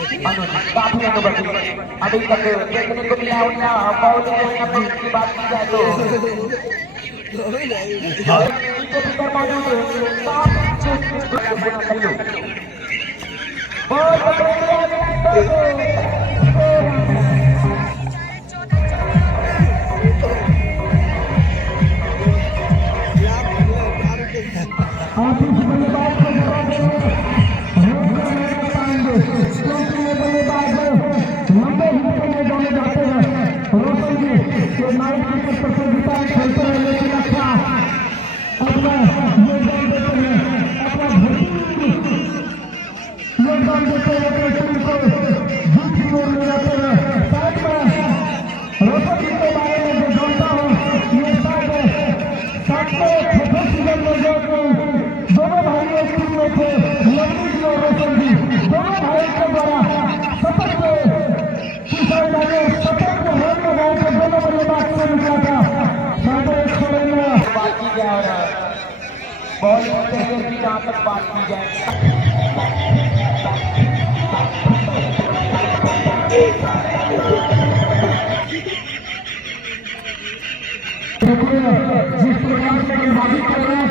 काफी अभी तक देखने को मिला उनका बॉलिंग की बात की जाए तो बॉलिंग करियर की जहाँ तक बात की जाए जिस प्रकार से बल्लेबाजी कर रहे हैं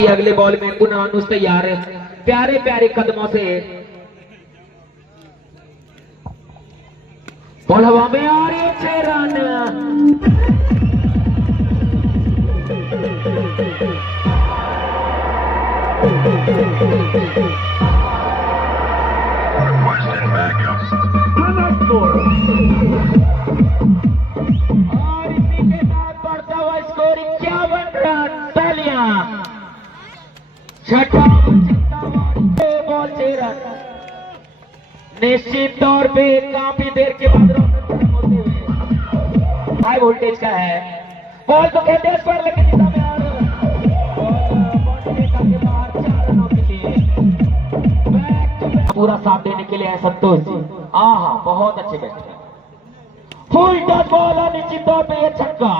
अगले बॉल में पुनः अनुज तैयार है प्यारे प्यारे कदमों से बॉल हवा में आ रही है 6 रन और इसी के साथ बढ़ता हुआ स्कोर 51 रन पहलियां छठा बॉल 6 रन निश्चित तौर पे काफी देर के बाद होते हुए हाई वोल्टेज का है बॉल तो कहते हैं पर लेकिन पूरा साथ देने के लिए है संतोष जी आहा बहुत अच्छे बैट्समैन फुल टच बॉल और निश्चित तौर पे ये छक्का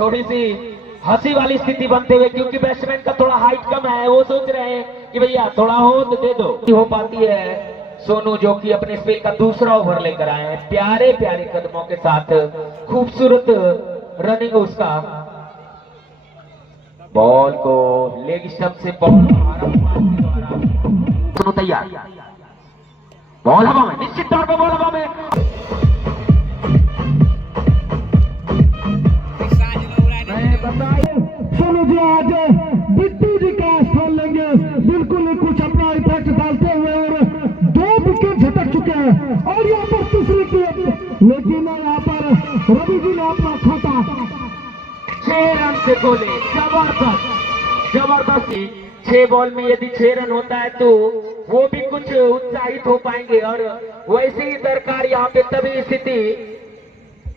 थोड़ी सी हंसी वाली स्थिति बनते हुए क्योंकि बैट्समैन का थोड़ा हाइट कम है वो सोच रहे हैं कि भैया थोड़ा हो तो दे दो हो पाती है सोनू जो कि अपने स्पेल का दूसरा ओवर लेकर आए हैं प्यारे प्यारे कदमों के साथ खूबसूरत रनिंग उसका बॉल को लेग स्टंप से बॉल तैयार बॉल हवा में निश्चित तौर पर बॉल हवा में सोनू जी आज बिट्टू जी का स्थान लेंगे बिल्कुल कुछ अपना इफेक्ट डालते हुए और 2 विकेट झटक चुके हैं और यहाँ पर तीसरी विकेट लेकिन यहाँ पर रवि जी ने अपना खाता 6 रन से खोले जबरदस्त जबरदस्त 6 बॉल में यदि 6 रन होता है तो वो भी कुछ उत्साहित हो पाएंगे और वैसे ही दरकार यहाँ पे तभी स्थिति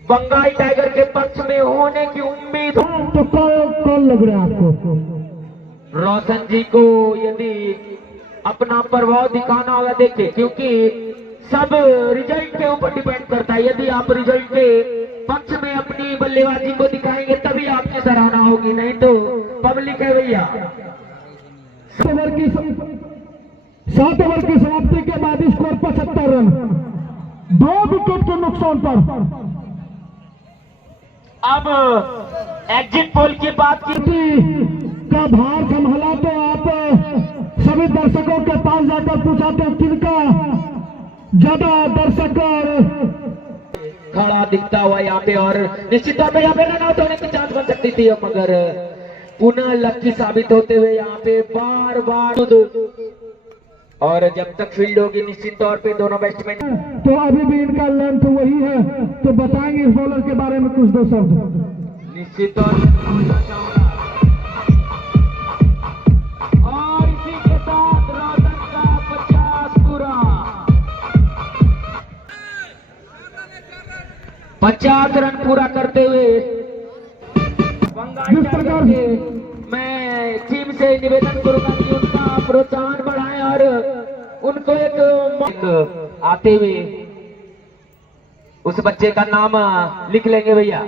बंगाल टाइगर के पक्ष में होने की उम्मीद हो तो कौन लग रहा है आपको रोशन जी को यदि अपना प्रभाव दिखाना होगा देखिए क्योंकि सब रिजल्ट के ऊपर डिपेंड करता है यदि आप रिजल्ट के पक्ष में अपनी बल्लेबाजी को दिखाएंगे तभी आपकी सराहना होगी नहीं तो पब्लिक है भैया 7 ओवर की समाप्ति के बाद स्कोर 75 रन 2 विकेट के नुकसान पर अब एग्जिट पोल की बात की का भार संभाला तो आप सभी दर्शकों के पास जाकर पूछा तो किनका ज्यादा दर्शक और खड़ा दिखता हुआ यहाँ पे और निश्चित तौर पे यहाँ पे रन आउट होने की चांस बन सकती थी मगर पुनः लक्की साबित होते हुए यहाँ पे बार बार और जब तक फील्ड होगी निश्चित तौर पे दोनों बैट्समैन तो अभी भी इनका लेंथ वही है तो बताएंगे इस बॉलर के बारे में कुछ 2 शब्द निश्चित तौर और इसी के साथ रोशन का 50 पूरा 50 रन पूरा करते हुए बंगाल जिस टाइगर प्रकार के मैं टीम से निवेदन करूंगा कि उनका प्रोत्साहन बढ़ाएं और उनको एक आते हुए उस बच्चे का नाम लिख लेंगे भैया।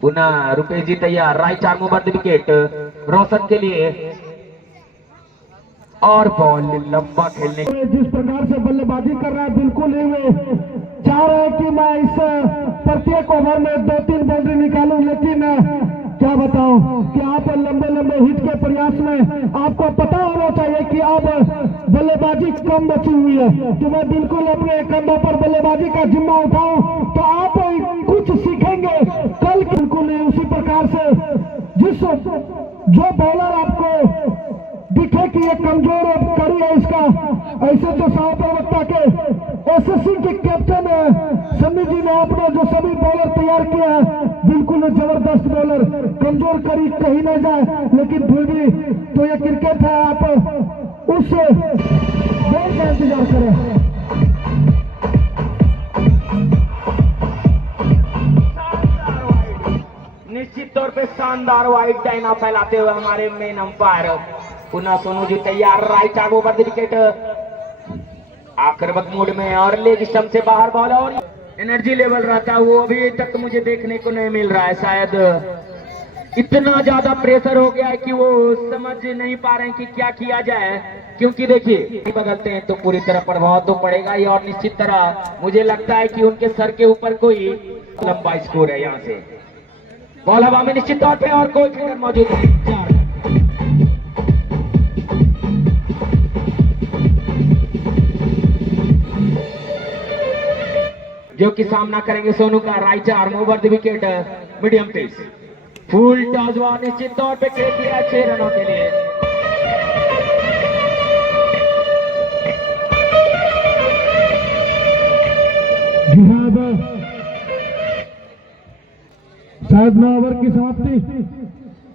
पुनः रुपेश जी तैयार, right arm over the wicket Roshan के लिए और बॉल लंबा खेलने। जिस प्रकार से बल्लेबाजी कर रहा है, बिल्कुल ही वे चाह रहे हैं कि मैं इस प्रत्येक ओवर में 2-3 बाउंड्री निकालूं, लेकिन क्या बताऊं कि आप लंबे लंबे हिट के प्रयास में आपको पता होना चाहिए कि अब बल्लेबाजी कम बची हुई है। कि मैं बिल्कुल अपने कंधों पर बल्लेबाजी का जिम्मा उठाऊं तो आप कुछ सीखेंगे कल। बिल्कुल उसी प्रकार से जो बॉलर आपको दिखे कि ये कमजोर और कड़ी है इसका, ऐसे तो सह प्रवक्ता के एसएससी के कैप्टन सन्नी जी ने अपने जो सभी बॉलर तैयार किए हैं, बिल्कुल जबरदस्त बॉलर, कमजोर कड़ी कहीं न जाए, लेकिन फिर भी तो ये क्रिकेट है, आप उस बॉल का इंतजार करें। निश्चित तौर पे शानदार वाइड डायना फैलाते हुए हमारे मेन अंपायर पुनः सोनू जी तैयार, right arm over the wicket आक्रमक मूड में और लेग स्टंप से बाहर बॉल और एनर्जी लेवल रहता है वो अभी तक मुझे देखने को नहीं मिल रहा है। शायद इतना ज्यादा प्रेशर हो गया है कि वो समझ नहीं पा रहे हैं कि क्या किया जाए, क्योंकि देखिए बदलते हैं तो पूरी तरह प्रभाव तो पड़ेगा ही और निश्चित तरह मुझे लगता है कि उनके सर के ऊपर कोई लंबा स्कोर है। यहाँ से बॉल हवा में निश्चित तौर पे और कोई फील्डर मौजूद है। जो कि सामना करेंगे सोनू का, right arm over the wicket medium pace full toss हुआ, निश्चित तौर पे खेल दिया 6 रनों के लिए। शायद 9 ओवर की समाप्ति,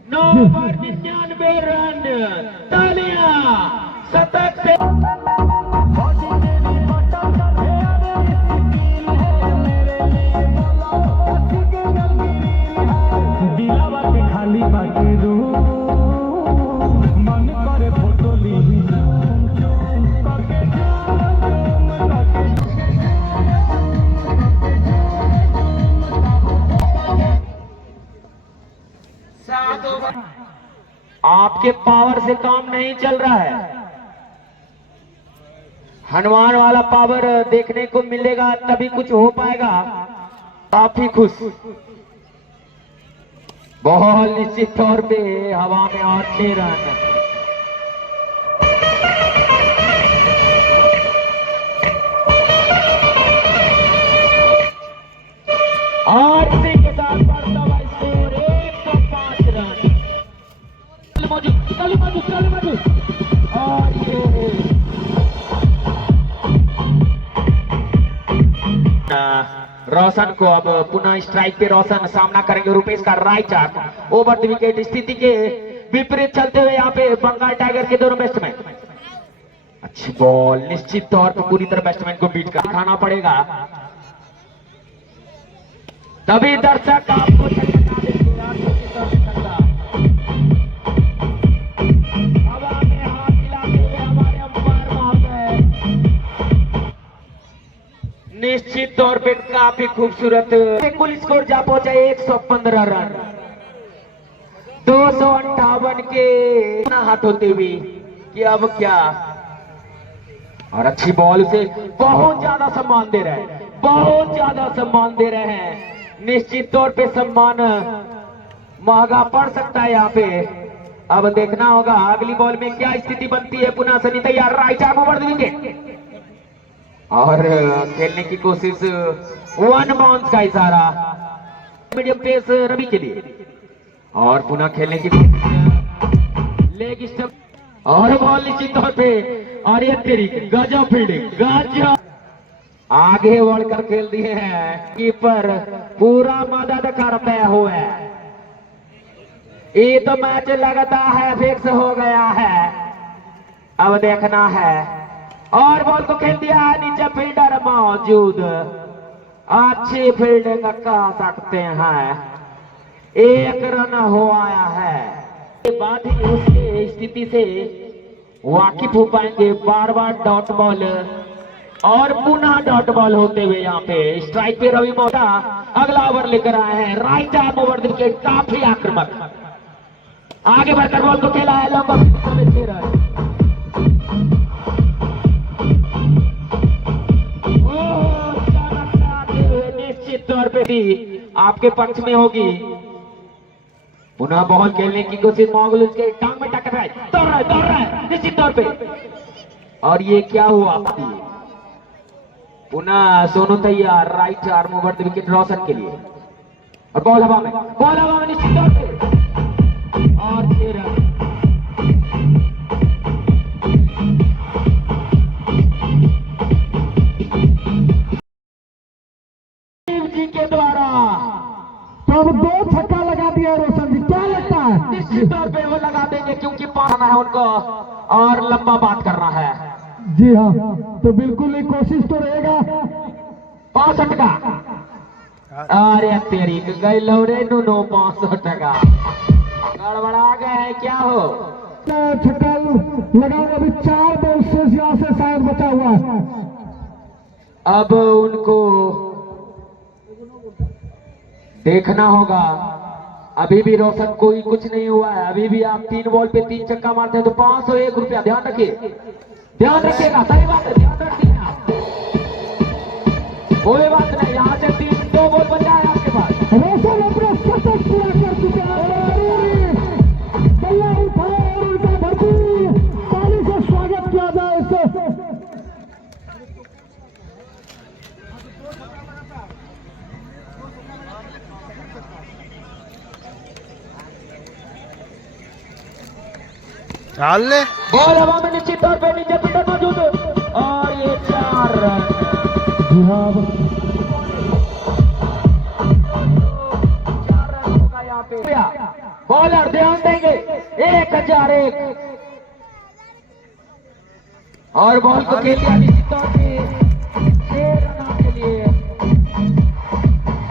9 ओवर 99 रन, तालियां शतक से खाली बाकी रो मन करे फोटो ली आपके पावर से काम नहीं चल रहा है। हनुमान वाला पावर देखने को मिलेगा तभी कुछ हो पाएगा। काफी खुश बॉल निश्चित तौर पे हवा में और 6 रन। और इसी के साथ बढ़ता हुआ स्कोर 105 रन। मौजूद और ये रोशन को अब पुनः स्ट्राइक पे रोशन सामना करेंगे रुपेश का, right arm over the wicket. स्थिति के विपरीत चलते हुए यहाँ पे बंगाल टाइगर के दोनों बैट्समैन। अच्छी बॉल, निश्चित तौर पे पूरी तरह बैट्समैन को बीट कर खाना पड़ेगा, तभी दर्शक आपको चमका देंगे। हवा में हाथ हिलाते हुए हमारे अंपायर महोदय निश्चित तौर पे काफी खूबसूरत कुल स्कोर जा पहुंचा 115 रन, 258 के हाथ होते हुए कि अब क्या। और अच्छी बॉल से बहुत ज्यादा सम्मान दे रहे हैं, बहुत ज्यादा सम्मान दे रहे हैं। निश्चित तौर पे सम्मान महंगा पड़ सकता है यहाँ पे। अब देखना होगा अगली बॉल में क्या स्थिति बनती है। पुनः सनी तैयार, right arm over the wicket और खेलने की कोशिश, 1 बाउंस का इशारा मीडियम पेस रवि के लिए और पुनः खेलने की लेग स्टंप और बॉल निश्चित तौर पे। और ये तेरी गजब फील्डिंग, गजब आगे बढ़कर खेल दिए हैं। कीपर पूरा मदद करते हुए ये तो मैच लगता है फिक्स हो गया है। अब देखना है और बॉल को खेल दिया है, नीचे फील्डर मौजूद, अच्छी फील्डिंग कह सकते हैं। एक रन हो आया है। के बाद ही उसके स्थिति से वाकिफ हो पाएंगे। बार बार डॉट बॉल और पुनः डॉट बॉल होते हुए यहाँ पे स्ट्राइक पे रवि मोटा अगला ओवर लेकर आए हैं। राइट आर्म ओवर विकेट, काफी आक्रामक आगे बढ़कर बॉल को खेला है लंबा निश्चित तौर पे भी आपके पक्ष में होगी। पुनः बॉल खेलने की कोशिश, मोगल उसके टांग में टक्कर है, दौड़ रहा है निश्चित तौर पे। और ये क्या हुआ? पुनः सोनू तैयार right arm over the wicket Roshan के लिए और बॉल हवा में निश्चित तौर पे और 6 रन। जी के द्वारा तो अब 2 छक्का लगा दिया रोशन जी, क्या लगता है? निश्चित तौर पे वो लगा देंगे क्योंकि पाना है उनको और लंबा बात करना है। जी हाँ, तो बिल्कुल ही कोशिश तो रहेगा। 65 का। अरे तेरी गई लौरे नो 65 का गड़बड़ा गए हैं, क्या हो? छक्का लगा, अभी 4 बॉल शेष यहाँ से शायद बचा हुआ है। अब उनको देखना होगा। अभी भी रोशन कोई कुछ नहीं हुआ है। अभी भी आप 3 बॉल पे 3 छक्का मारते हैं तो 501 रुपया। ध्यान रखिएगा, सही बात है, ध्यान रखिए आप। कोई बात नहीं, यहाँ से 2 बॉल बचा है आपके पास। रोशन अपना शतक पूरा कर चुका है। बल्ला उठाया और उनका भरपूर ताली से स्वागत किया जाए इससे। बॉल हवा में निश्चित तौर पे नीचे पिटर मौजूद और ये 4 रन। जी हाँ, 4 रन होगा यहाँ पे। बॉलर ध्यान देंगे, 1001 और बॉल को खेल दिया निश्चित तौर पे 6 रनों के लिए।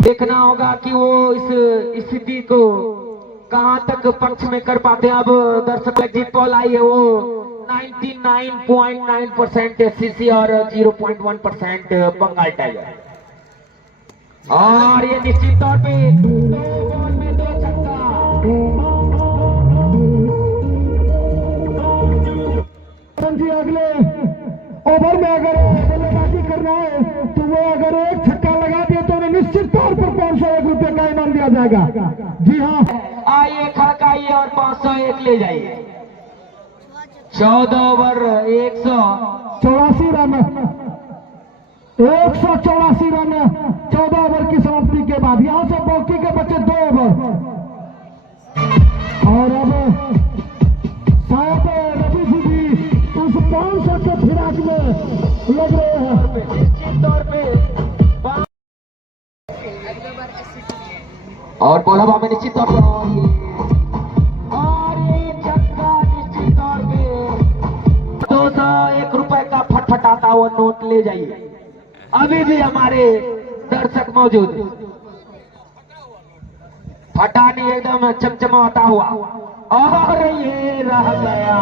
देखना होगा कि वो इस स्थिति को कहां तक पक्ष में कर पाते हैं। अब दर्शक जीत बॉल आई है वो 99.9% एससीसी और 0.1% बंगाल टाइगर। और ये निश्चित तौर पे 2 बॉल में 2 छक्का। जी अगले ओवर में अगर बल्लेबाजी करना है तो वो अगर 1 छक्का लगा दिए तो उन्हें निश्चित तौर पर 501 रुपये का इनाम दिया जाएगा। जी हाँ, आइए खड़काइए और 501 ले जाइए। 14 ओवर 184 रन 184 रन 14 ओवर की समाप्ति के बाद यहां से बाकी के बचे 2 ओवर। और अब शायद रवि जी भी उस 500 के फिराक में लग रहे हैं। निश्चित तौर पे और बॉल हवा में निश्चित तौर पर और ये छक्का निश्चित तौर पे 201 रुपए का फटफटाता हुआ नोट ले जाइए। अभी भी हमारे दर्शक मौजूद, फटानी एकदम चमचमाता हुआ और ये रह गया।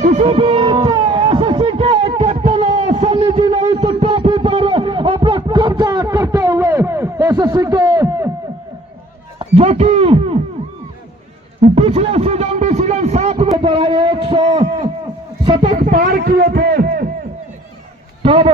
इसी बीच एसएससी के कैप्टन सन्नी जी ने इस ट्रॉफी पर अपना कब्जा करते हुए एसएससी के जो कि पिछले सीजन भी सीजन 7 में 100 शतक पार किए थे, तब